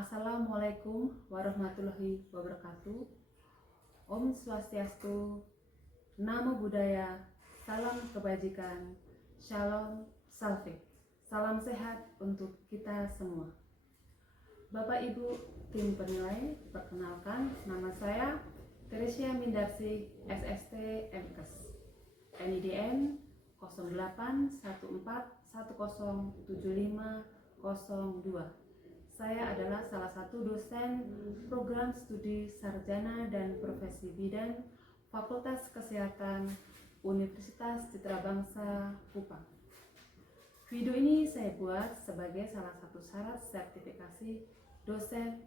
Assalamualaikum warahmatullahi wabarakatuh. Om Swastiastu, Namo Buddhaya, salam kebajikan, Shalom Salve. Salam sehat untuk kita semua. Bapak Ibu tim penilai, perkenalkan nama saya Teresia Mindarsi, SST MKes, NIDN 0814107502. Saya adalah salah satu dosen program studi sarjana dan profesi bidan Fakultas Kesehatan Universitas Citra Bangsa Kupang. Video ini saya buat sebagai salah satu syarat sertifikasi dosen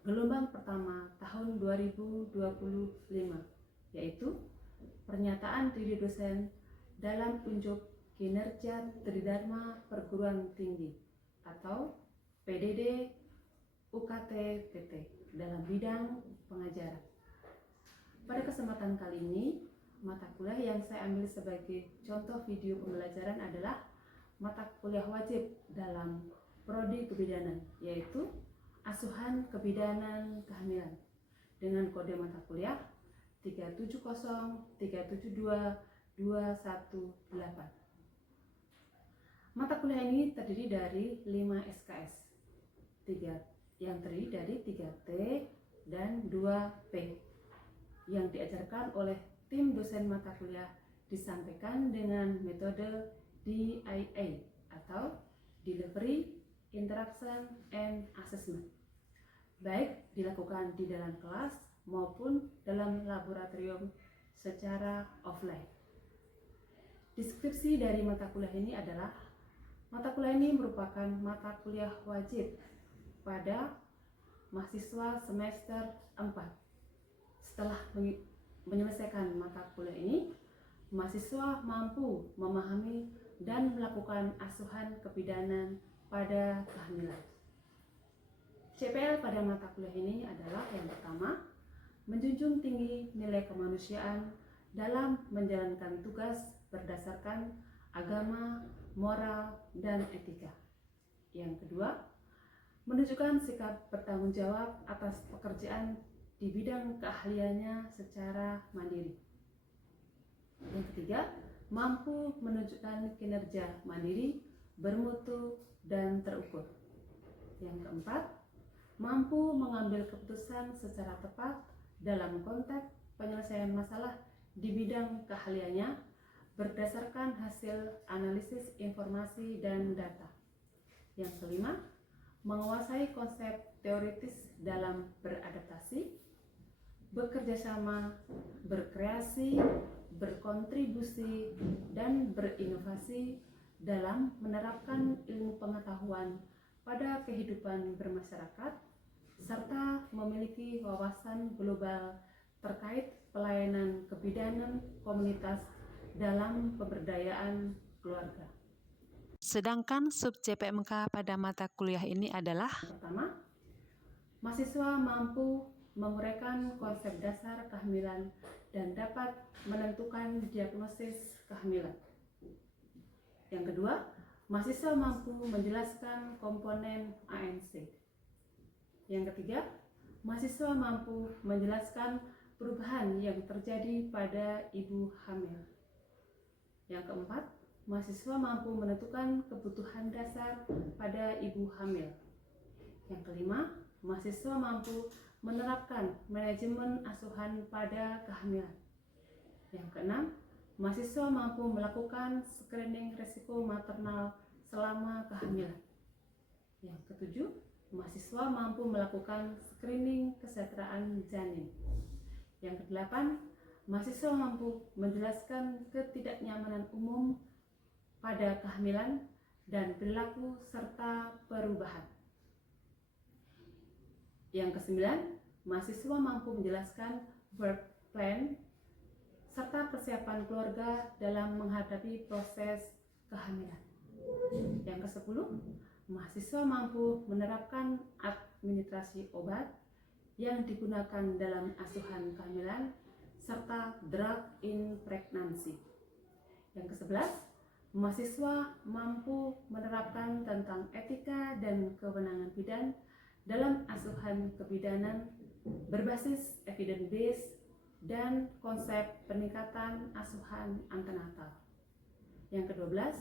gelombang pertama tahun 2025, yaitu pernyataan diri dosen dalam unjuk kinerja Tridharma Perguruan Tinggi atau PDD UKT PT dalam bidang pengajaran. Pada kesempatan kali ini, mata kuliah yang saya ambil sebagai contoh video pembelajaran adalah mata kuliah wajib dalam prodi kebidanan, yaitu asuhan kebidanan kehamilan dengan kode mata kuliah 370372218. Mata kuliah ini terdiri dari 5 SKS. Yang terdiri dari 3T dan 2P yang diajarkan oleh tim dosen mata kuliah disampaikan dengan metode DIA atau Delivery, Interaction, and Assessment, baik dilakukan di dalam kelas maupun dalam laboratorium secara offline. Deskripsi dari mata kuliah ini adalah mata kuliah ini merupakan mata kuliah wajib pada mahasiswa semester 4. Setelah menyelesaikan mata kuliah ini, mahasiswa mampu memahami dan melakukan asuhan kebidanan pada kehamilan. CPL pada mata kuliah ini adalah yang pertama, menjunjung tinggi nilai kemanusiaan dalam menjalankan tugas berdasarkan agama, moral, dan etika. Yang kedua, menunjukkan sikap bertanggung jawab atas pekerjaan di bidang keahliannya secara mandiri. Yang ketiga, mampu menunjukkan kinerja mandiri, bermutu, dan terukur. Yang keempat, mampu mengambil keputusan secara tepat dalam konteks penyelesaian masalah di bidang keahliannya berdasarkan hasil analisis informasi dan data. Yang kelima, menguasai konsep teoritis dalam beradaptasi, bekerjasama, berkreasi, berkontribusi, dan berinovasi dalam menerapkan ilmu pengetahuan pada kehidupan bermasyarakat, serta memiliki wawasan global terkait pelayanan kebidanan komunitas dalam pemberdayaan keluarga. Sedangkan sub CPMK pada mata kuliah ini adalah pertama, mahasiswa mampu menguraikan konsep dasar kehamilan dan dapat menentukan diagnosis kehamilan. Yang kedua, mahasiswa mampu menjelaskan komponen ANC. Yang ketiga, mahasiswa mampu menjelaskan perubahan yang terjadi pada ibu hamil. Yang keempat, mahasiswa mampu menentukan kebutuhan dasar pada ibu hamil. Yang kelima, mahasiswa mampu menerapkan manajemen asuhan pada kehamilan. Yang keenam, mahasiswa mampu melakukan screening risiko maternal selama kehamilan. Yang ketujuh, mahasiswa mampu melakukan screening kesejahteraan janin. Yang kedelapan, mahasiswa mampu menjelaskan ketidaknyamanan umum pada kehamilan dan perilaku serta perubahan. Yang kesembilan, mahasiswa mampu menjelaskan work plan serta persiapan keluarga dalam menghadapi proses kehamilan. Yang kesepuluh, mahasiswa mampu menerapkan administrasi obat yang digunakan dalam asuhan kehamilan serta drug in pregnancy. Yang kesebelas, mahasiswa mampu menerapkan tentang etika dan kewenangan bidan dalam asuhan kebidanan berbasis evidence based dan konsep peningkatan asuhan antenatal. Yang ke-12,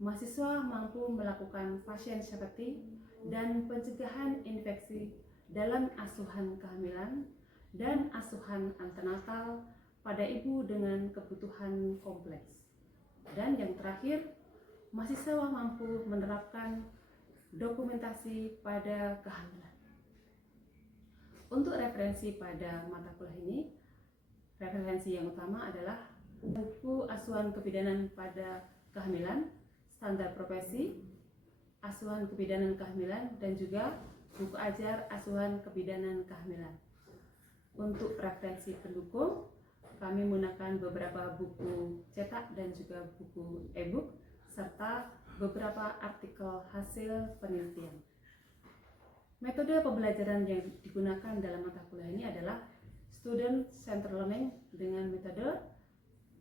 mahasiswa mampu melakukan patient safety dan pencegahan infeksi dalam asuhan kehamilan dan asuhan antenatal pada ibu dengan kebutuhan kompleks. Dan yang terakhir, mahasiswa mampu menerapkan dokumentasi pada kehamilan. Untuk referensi pada mata kuliah ini, referensi yang utama adalah buku asuhan kebidanan pada kehamilan, standar profesi, asuhan kebidanan kehamilan, dan juga buku ajar asuhan kebidanan kehamilan. Untuk referensi pendukung, kami menggunakan beberapa buku cetak dan juga buku e-book, serta beberapa artikel hasil penelitian. Metode pembelajaran yang digunakan dalam mata kuliah ini adalah student centered learning dengan metode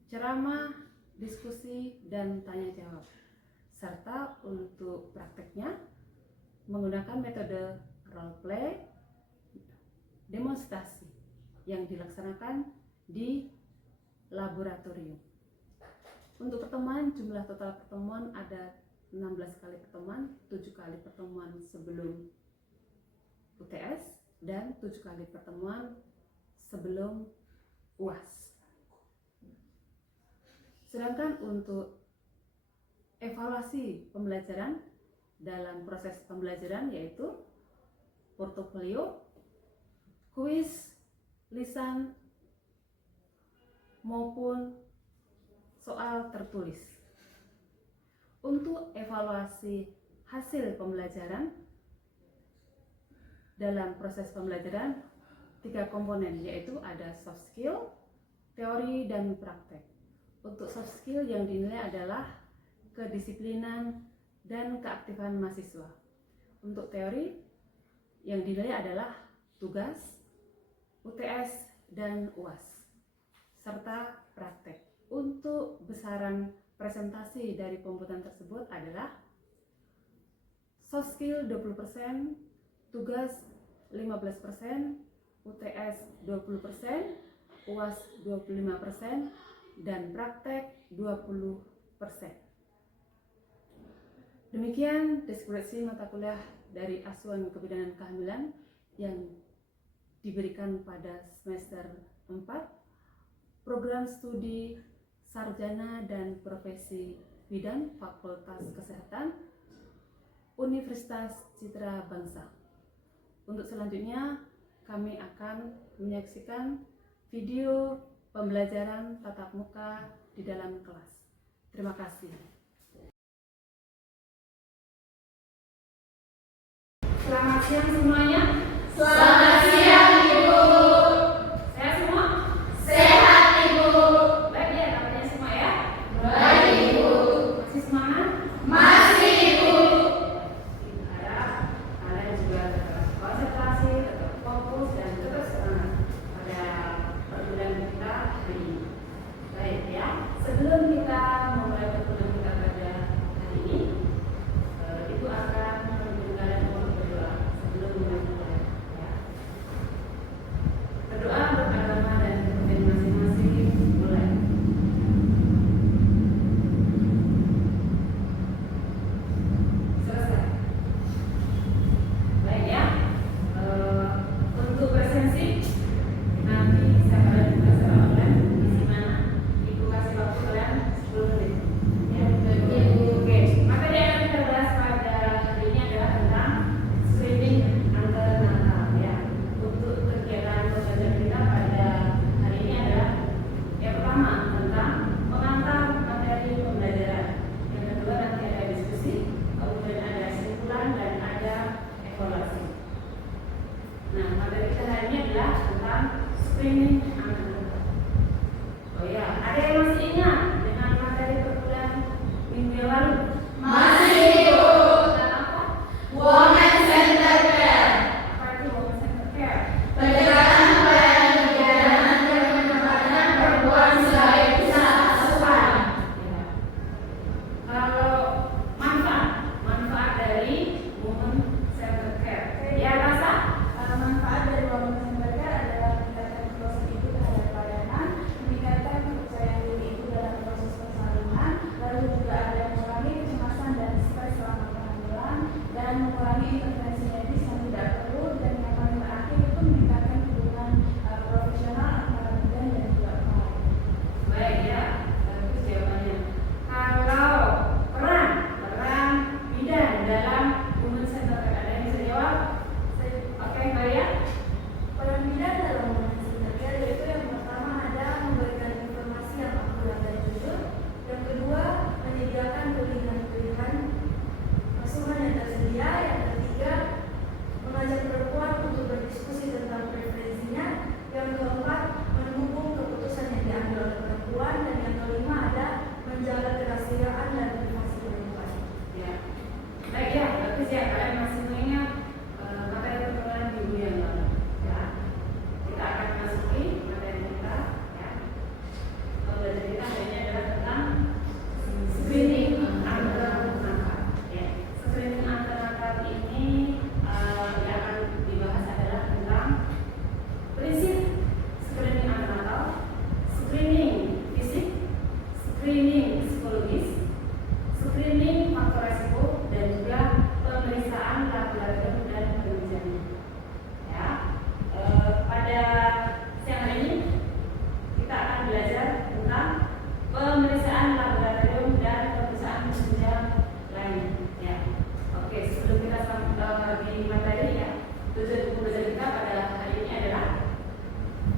ceramah, diskusi, dan tanya jawab. Serta untuk prakteknya menggunakan metode role play, demonstrasi yang dilaksanakan di laboratorium. Untuk pertemuan, jumlah total pertemuan ada 16 kali pertemuan, 7 kali pertemuan sebelum UTS, dan 7 kali pertemuan sebelum UAS. Sedangkan untuk evaluasi pembelajaran dalam proses pembelajaran yaitu portofolio, kuis, lisan, maupun soal tertulis. Untuk evaluasi hasil pembelajaran dalam proses pembelajaran, 3 komponen yaitu ada soft skill, teori, dan praktek. Untuk soft skill yang dinilai adalah kedisiplinan dan keaktifan mahasiswa. Untuk teori yang dinilai adalah tugas, UTS, dan UAS, serta praktek. Untuk besaran presentasi dari pembuatan tersebut adalah soft skill 20%, tugas 15%, UTS 20%, UAS 25%, dan praktek 20%. Demikian deskripsi mata kuliah dari asuhan kebidanan kehamilan yang diberikan pada semester 4 program studi sarjana dan profesi bidan Fakultas Kesehatan Universitas Citra Bangsa. Untuk selanjutnya kami akan menyaksikan video pembelajaran tatap muka di dalam kelas. Terima kasih. Selamat siang semuanya. Selamat siang, Ibu. Sehat semua? Sehat, Ibu. Baik ya, kabarnya semua ya? Baik, Ibu. Masih semangat? Masih, Ibu. Ibu harap kalian juga tetap konsentrasi, tetap fokus, dan tetap semangat pada perkuliahan kita hari ini. Baik ya, sebelum kita memulai perkuliahan kita pada hari ini, Ibu akan memimpin kalian untuk berdoa sebelum mulai kuliah. Ya. Berdoa untuk agama dan kepentingan masing-masing. Mulai. Selesai. Baik ya. Untuk presensi nanti saya akan buka secara online. Di mana Ibu kasih waktu kalian 10 menit. Ya. Oke. Materi yang kita bahas pada hari ini adalah tentang screening antenatal. Ya. Untuk kegiatan pembelajaran kita pada hari ini adalah yang pertama tentang pengantar materi pembelajaran. Yang kedua nanti ada diskusi, kemudian ada simpulan dan ada evaluasi. Nah, materi kita hari ini adalah tentang screening antenatal. Oh ya, ada yang masih ingat dengan materi perkuliahan minggu yang lalu? Masih, Ibu. Tentang apa? Women Center Care. Apa itu women center care? Pendekatan pelayanan kebidanan yang menempatkan perempuan sebagai pusat asuhan. Ya. Kalau manfaat dari women center care, ya rasa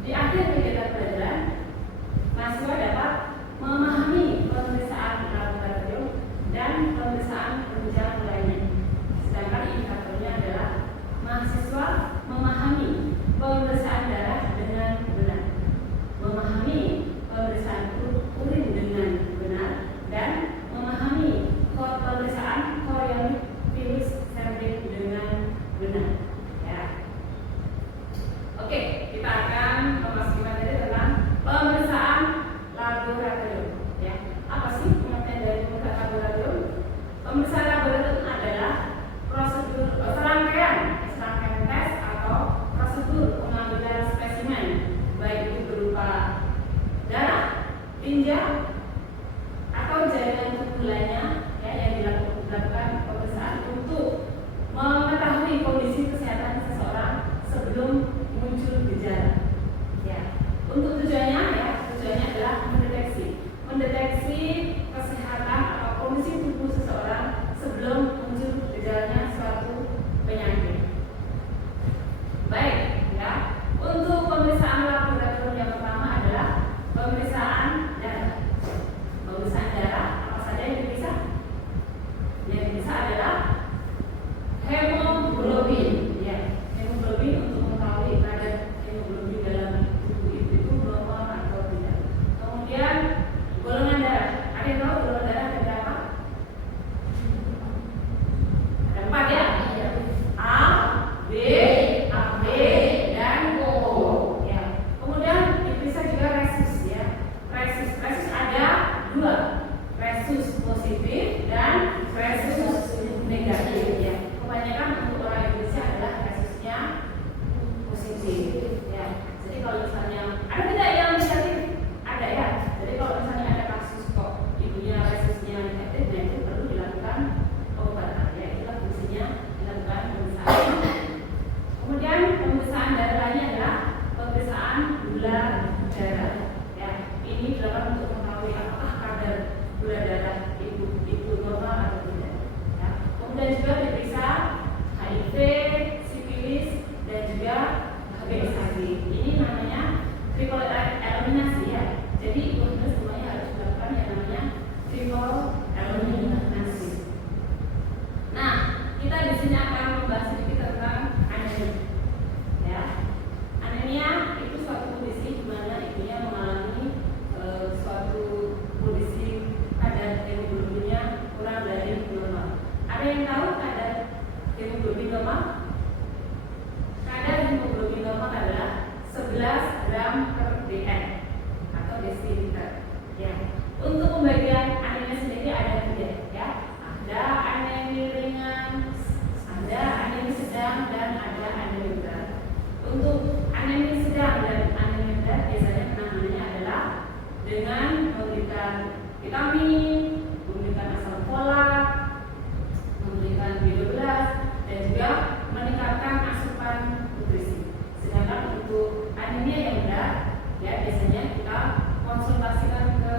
Di akhir kegiatan pelajaran, mahasiswa dapat memahami pemeriksaan laboratorium dan pemeriksaan penunjang lainnya. Sedangkan indikatornya adalah mahasiswa memahami pemeriksaan darah dengan benar, memahami pemeriksaan urin dengan benar, dan memahami pemeriksaan chorionic virus sampling dengan benar. Ya. Oke, kita akan memasuki materi tentang pemeriksaan laboratorium. Ya, apa sih pengertian dari pemeriksaan laboratorium? Pemeriksaan laboratorium adalah prosedur serangkaian tes atau prosedur pengambilan spesimen, baik itu berupa darah, tinja, atau jaringan tubuh lainnya, ya, yang dilakukan pemeriksaan untuk mengetahui kondisi kesehatan seseorang sebelum muncul gejala. Ya, untuk tujuannya adalah mendeteksi kesehatan atau kondisi tubuh seseorang sebelum muncul gejalanya suatu penyakit. Baik, ya. Untuk pemeriksaan laboratorium yang pertama adalah pemeriksaan darah. Pemeriksaan darah apa saja yang diperiksa? Yang diperiksa adalah hemoglobin. Ya, hemoglobin untuk mengetahui kadar hemoglobin dalam tubuh itu normal atau tidak. Kemudian golongan darah. Ada yang tahu golongan darah ada berapa? Ada 4 ya. A, B, AB, dan O. Ya. Kemudian diperiksa juga resus, ya. Resus ada 2, resus positif dan resus negatif, ya. Kebanyakan untuk orang Indonesia adalah resusnya positif, ya. Jadi kalau misalnya ada tidak yang negatif? Ada, ya. Jadi kalau misalnya ada kasus kok ibunya resusnya negatif, nah itu perlu dilakukan pengobatan, ya. Itulah fungsinya dilakukan pemeriksaan. Kemudian pemeriksaan darah lainnya adalah pemeriksaan gula darah. Ya, ini dilakukan untuk mengetahui apakah kadar gula darah ibu normal atau tidak. Ya. Kemudian juga diperiksa HIV, sifilis, dan juga HBsAg. Ini namanya triple eliminasi, ya. Jadi ibu semuanya harus dilakukan yang namanya triple eliminasi. Nah, kita di sini akan membahas sedikit tentang anemia. Ya, anemia itu suatu kondisi di mana ibunya mengalami suatu kondisi kadar hemoglobinnya kurang dari normal. Ada yang tahu kadar hemoglobin normal? Kadar hemoglobin normal adalah 11 gram per dl atau desiliter. Ya, untuk pembagian anemia sendiri ada 3, ya. Ada anemia ringan, ada anemia sedang, dan ada anemia berat. Untuk anemia sedang dan anemia berat biasanya penanganannya adalah dengan memberikan vitamin, memberikan asam folat, memberikan B12, dan juga meningkatkan asupan nutrisi. Sedangkan untuk anemia yang berat, ya, biasanya kita konsultasikan ke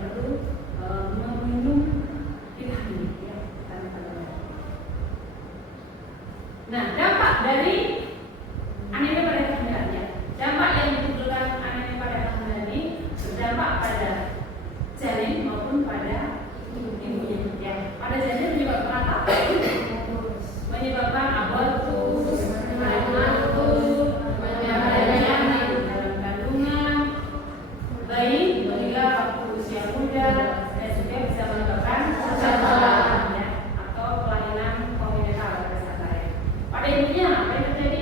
perlu meminum vitamin ya, karena kandungan. Nah, dampak dari anemia pada kehamilan ya. Dampak yang ditimbulkan anemia pada kehamilan ini berdampak pada janin maupun pada ibunya ya. Pada janin menyebabkan apa? Menyebabkan abortus, prematur, penyakit dalam kandungan, bayi hingga waktu usia muda, dan juga bisa menyebabkan kecelakaan ya, atau kelainan kongenital pada saat lahir. Pada ibunya apa yang terjadi?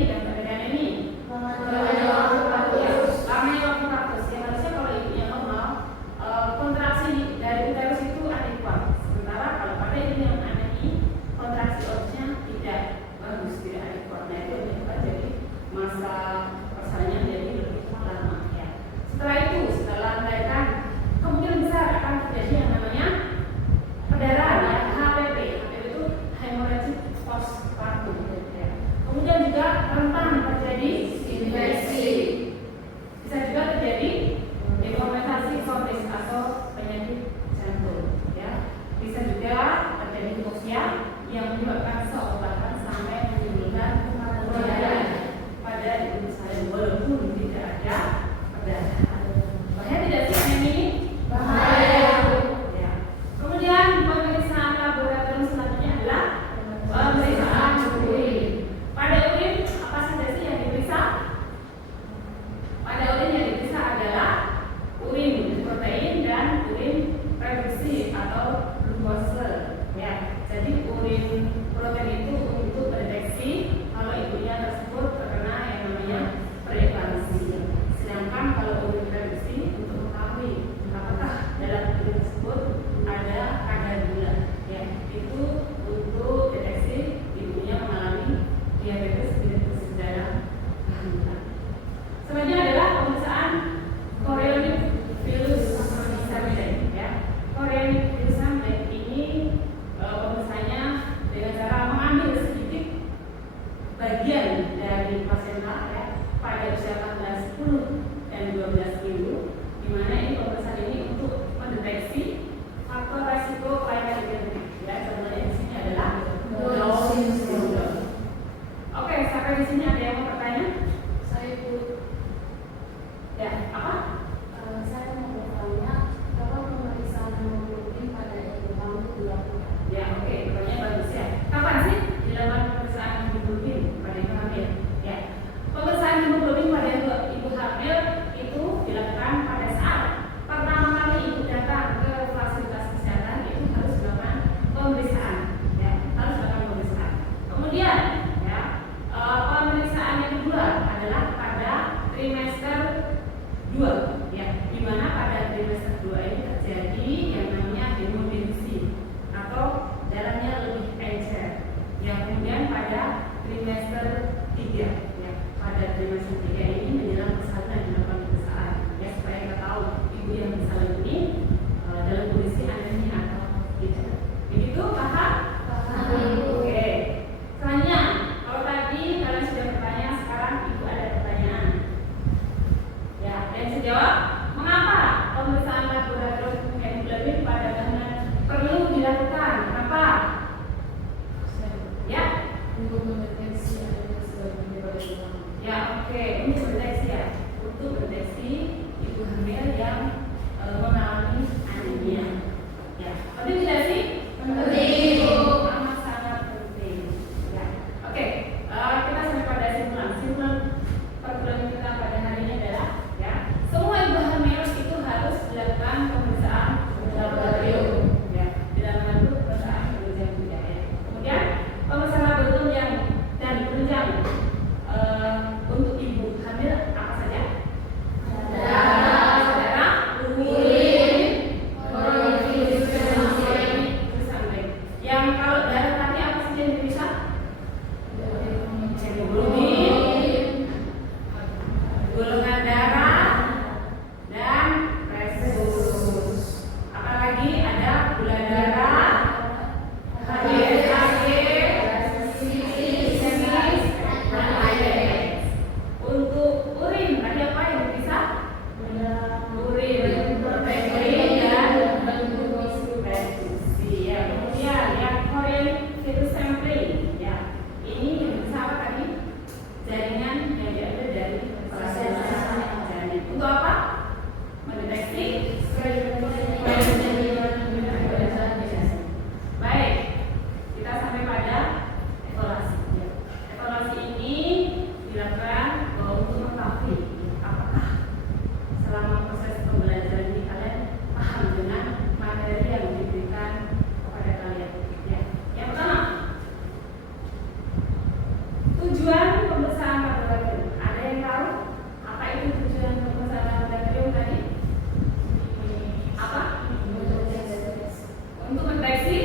untuk mendeteksi